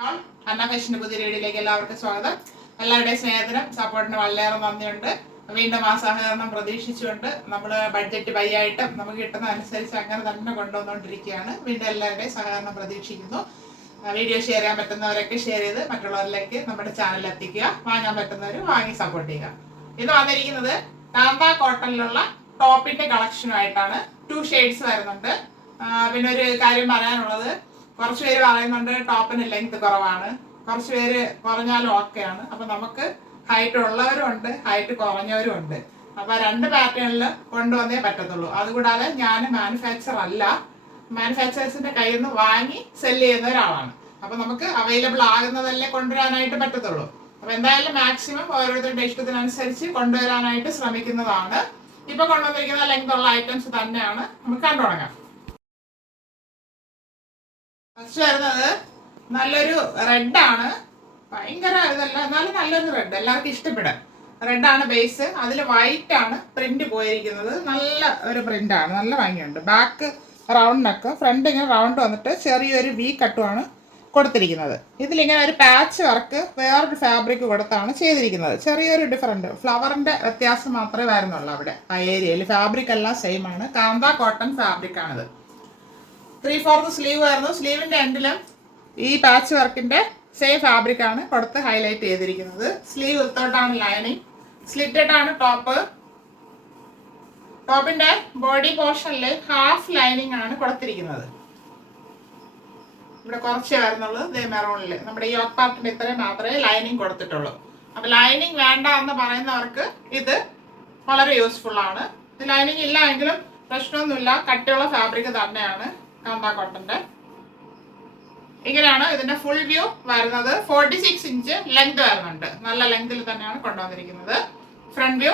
അന്ന ഫാഷന്റെ പുതിയ വീഡിയോയിലേക്ക് എല്ലാവർക്കും സ്വാഗതം. എല്ലാവരുടെയും സ്നേഹത്തിനും സപ്പോർട്ടിന് വളരെയേറെ നന്ദിയുണ്ട്. വീണ്ടും ആ സഹകരണം പ്രതീക്ഷിച്ചുകൊണ്ട് നമ്മൾ ബഡ്ജറ്റ് ബൈയായിട്ട് നമുക്ക് കിട്ടുന്ന അനുസരിച്ച് അങ്ങനെ തന്നെ കൊണ്ടുവന്നുകൊണ്ടിരിക്കുകയാണ്. വീണ്ടും എല്ലാവരുടെയും സഹകരണം പ്രതീക്ഷിക്കുന്നു. വീഡിയോ ഷെയർ ചെയ്യാൻ പറ്റുന്നവരൊക്കെ ഷെയർ ചെയ്ത് മറ്റുള്ളവരിലേക്ക് നമ്മുടെ ചാനൽ എത്തിക്കുക. വാങ്ങാൻ പറ്റുന്നവർ വാങ്ങി സപ്പോർട്ട് ചെയ്യുക. ഇത് വന്നിരിക്കുന്നത് കാന്ത കോട്ടണിലുള്ള ടോപ്പിന്റെ കളക്ഷനുമായിട്ടാണ്. 2 ഷെയ്ഡ്സ് വരുന്നുണ്ട്. പിന്നെ ഒരു കാര്യം പറയാനുള്ളത്, കുറച്ച് പേര് പറയുന്നുണ്ട് ടോപ്പിന് ലെങ്ത് കുറവാണ്, കുറച്ച് പേര് കുറഞ്ഞാലും ഓക്കെയാണ്. അപ്പൊ നമുക്ക് ഹൈറ്റ് ഉള്ളവരും ഉണ്ട്, ഹൈറ്റ് കുറഞ്ഞവരും ഉണ്ട്. അപ്പൊ 2 പാറ്റേണിൽ കൊണ്ടുവന്നേ പറ്റത്തുള്ളൂ. അതുകൂടാതെ ഞാൻ മാനുഫാക്ചർ അല്ല, മാനുഫാക്ചറേഴ്സിന്റെ കയ്യിൽ നിന്ന് വാങ്ങി സെല് ചെയ്യുന്ന ഒരാളാണ്. അപ്പൊ നമുക്ക് അവൈലബിൾ ആകുന്നതല്ലേ കൊണ്ടുവരാനായിട്ട് പറ്റത്തുള്ളൂ. അപ്പൊ എന്തായാലും മാക്സിമം ഓരോരുത്തരുടെ ഇഷ്ടത്തിനനുസരിച്ച് കൊണ്ടുവരാനായിട്ട് ശ്രമിക്കുന്നതാണ്. ഇപ്പൊ കൊണ്ടുവന്നിരിക്കുന്ന ലെങ്ത് ഉള്ള ഐറ്റംസ് തന്നെയാണ്. നമുക്ക് കണ്ടു തുടങ്ങാം. ഫസ്റ്റ് വരുന്നത് നല്ലൊരു റെഡാണ്. ഭയങ്കര ഇതല്ല, എന്നാലും നല്ലൊരു റെഡ്, എല്ലാവർക്കും ഇഷ്ടപ്പെടും. റെഡാണ് ബേസ്, അതിൽ വൈറ്റ് ആണ് പ്രിന്റ് പോയിരിക്കുന്നത്. നല്ല ഒരു പ്രിന്റ് ആണ്, നല്ല ഭംഗിയുണ്ട്. ബാക്ക് റൗണ്ട് നെക്ക്, ഫ്രണ്ട് ഇങ്ങനെ റൗണ്ട് വന്നിട്ട് ചെറിയൊരു വി കട്ടുമാണ് കൊടുത്തിരിക്കുന്നത്. ഇതിലിങ്ങനെ ഒരു പാച്ച് വർക്ക് വേറൊരു ഫാബ്രിക് കൊടുത്താണ് ചെയ്തിരിക്കുന്നത്. ചെറിയൊരു ഡിഫറൻറ്റ് ഫ്ലവറിന്റെ വ്യത്യാസം മാത്രമേ വരുന്നുള്ളൂ. അവിടെ ആ ഏരിയയിൽ ഫാബ്രിക് എല്ലാം സെയിം ആണ്. കാന്ത കോട്ടൺ ഫാബ്രിക് ആണിത്. 3/4 സ്ലീവ് ആയിരുന്നു. സ്ലീവിന്റെ എൻഡിലും ഈ പാച്ച് വർക്കിന്റെ സെയിം ഫാബ്രിക് ആണ് കൊടുത്ത് ഹൈലൈറ്റ് ചെയ്തിരിക്കുന്നത്. സ്ലീവ് വിത്തോട്ടാണ് ലൈനിങ്. സ്ലിറ്റഡ് ആണ് ടോപ്പ്. ടോപ്പിന്റെ ബോഡി പോർഷനിൽ ഹാഫ് ലൈനിങ് ആണ് കൊടുത്തിരിക്കുന്നത്. ഇവിടെ കുറച്ചേ വരുന്നുള്ളൂ. ഇതേ മെറൂണില് നമ്മുടെ ഈ യോക്ക് പാർട്ടിന്റെ ഇത്രയും മാത്രമേ ലൈനിങ് കൊടുത്തിട്ടുള്ളൂ. അപ്പൊ ലൈനിങ് വേണ്ട എന്ന് പറയുന്നവർക്ക് ഇത് വളരെ യൂസ്ഫുൾ ആണ്. ഇത് ലൈനിങ് ഇല്ല എങ്കിലും പ്രശ്നമൊന്നുമില്ല, കട്ടിയുള്ള ഫാബ്രിക് തന്നെയാണ് കാന്ത കോട്ടന്റെ. ഇങ്ങനെയാണ് ഇതിന്റെ ഫുൾ വ്യൂ വരുന്നത്. 46 ഇഞ്ച് ലെങ്ത് വരുന്നുണ്ട്. നല്ല ലെങ്തിൽ തന്നെയാണ് കൊണ്ടുവന്നിരിക്കുന്നത്. ഫ്രണ്ട് വ്യൂ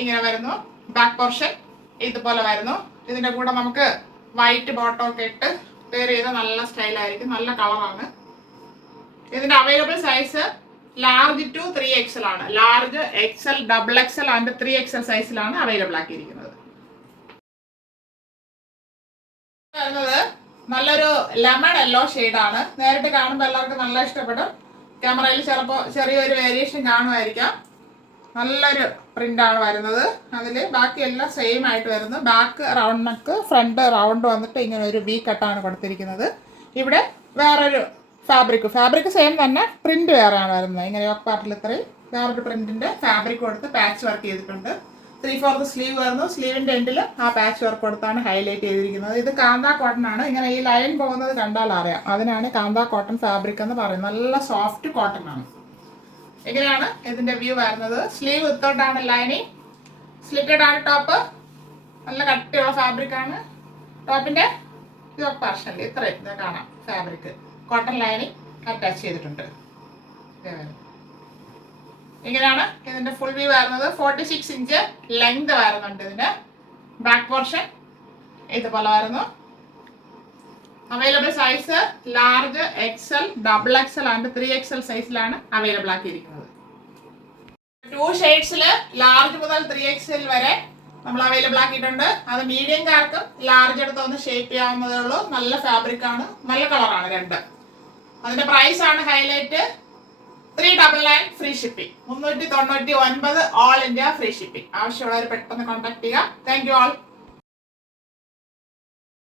ഇങ്ങനെ വരുന്നു. ബാക്ക് പോർഷൻ ഇതുപോലെ വരുന്നു. ഇതിന്റെ കൂടെ നമുക്ക് വൈറ്റ് ബോട്ടം ഒക്കെ ഇട്ട് വെയർ ചെയ്ത നല്ല സ്റ്റൈലായിരിക്കും. നല്ല കളറാണ്. ഇതിന്റെ available size large to 3XL ആണ്. Large, XL, XXL and 3XL സൈസിലാണ് അവൈലബിൾ ആക്കിയിരിക്കുന്നത്. വരുന്നത് നല്ലൊരു ലെമൺ യെല്ലോ ഷെയ്ഡാണ്. നേരിട്ട് കാണുമ്പോൾ എല്ലാവർക്കും നല്ല ഇഷ്ടപ്പെടും. ക്യാമറയിൽ ചിലപ്പോൾ ചെറിയൊരു വേരിയേഷൻ കാണുമായിരിക്കാം. നല്ലൊരു പ്രിന്റാണ് വരുന്നത്. അതിൽ ബാക്കി എല്ലാം സെയിം ആയിട്ട് വരുന്നു. Back round neck, front round വന്നിട്ട് ഇങ്ങനെ ഒരു വി കട്ടാണ് കൊടുത്തിരിക്കുന്നത്. ഇവിടെ വേറൊരു ഫാബ്രിക് സെയിം തന്നെ, പ്രിന്റ് വേറെയാണ് വരുന്നത്. ഇങ്ങനെ യോക്ക് പാർട്ടിൽ ഇത്രയും വേറൊരു പ്രിന്റിന്റെ ഫാബ്രിക് കൊടുത്ത് പാച്ച് വർക്ക് ചെയ്തിട്ടുണ്ട്. 3/4 സ്ലീവ് വരുന്നു. സ്ലീവിന്റെ എൻഡിൽ ആ പാച്ച് വർക്ക് കൊടുത്താണ് ഹൈലൈറ്റ് ചെയ്തിരിക്കുന്നത്. ഇത് കാന്ത കോട്ടൺ ആണ്. ഇങ്ങനെ ഈ ലൈൻ പോകുന്നത് കണ്ടാൽ അറിയാം, അതിനാണ് കാന്ത കോട്ടൺ ഫാബ്രിക് എന്ന് പറയുന്നത്. നല്ല സോഫ്റ്റ് കോട്ടൺ ആണ്. ഇങ്ങനെയാണ് ഇതിന്റെ വ്യൂ വരുന്നത്. സ്ലീവ് വിത്തോട്ടാണ് ലൈനിങ്. സ്ലിറ്റഡ് ആണ് ടോപ്പ്. നല്ല കട്ടിയുള്ള ഫാബ്രിക് ആണ്. ടോപ്പിന്റെ യോക്ക് പാർഷനിൽ ഇത്രയും ഇത് കാണാം. ഫാബ്രിക് കോട്ടൺ ലൈനിങ് അറ്റാച്ച് ചെയ്തിട്ടുണ്ട്. ഇങ്ങനെയാണ് ഇതിന്റെ ഫുൾ വ്യൂ വരുന്നത്. 46 ഇഞ്ച് ലെങ്ത് വരുന്നുണ്ട് ഇതിന്. ബാക്ക് പോർഷൻ ഇതുപോലെ വരുന്നു. Available size large, XL, XXL and 3XL സൈസിലാണ് അവൈലബിൾ ആക്കിയിരിക്കുന്നത്. 2 ഷെയ്ഡ്സിൽ ലാർജ് മുതൽ 3XL വരെ നമ്മൾ അവൈലബിൾ ആക്കിയിട്ടുണ്ട്. അത് മീഡിയംകാർക്കും ലാർജ് എടുത്ത് ഒന്ന് ഷേപ്പ് ചെയ്യാവുന്നതേ ഉള്ളൂ. നല്ല ഫാബ്രിക് ആണ്, നല്ല കളറാണ് 2. അതിന്റെ പ്രൈസ് ആണ് highlight. 399 free shipping. 399 all India free shipping. ആവശ്യമുള്ളവർ പെട്ടെന്ന് കോൺടാക്ട് ചെയ്യുക. Thank you all.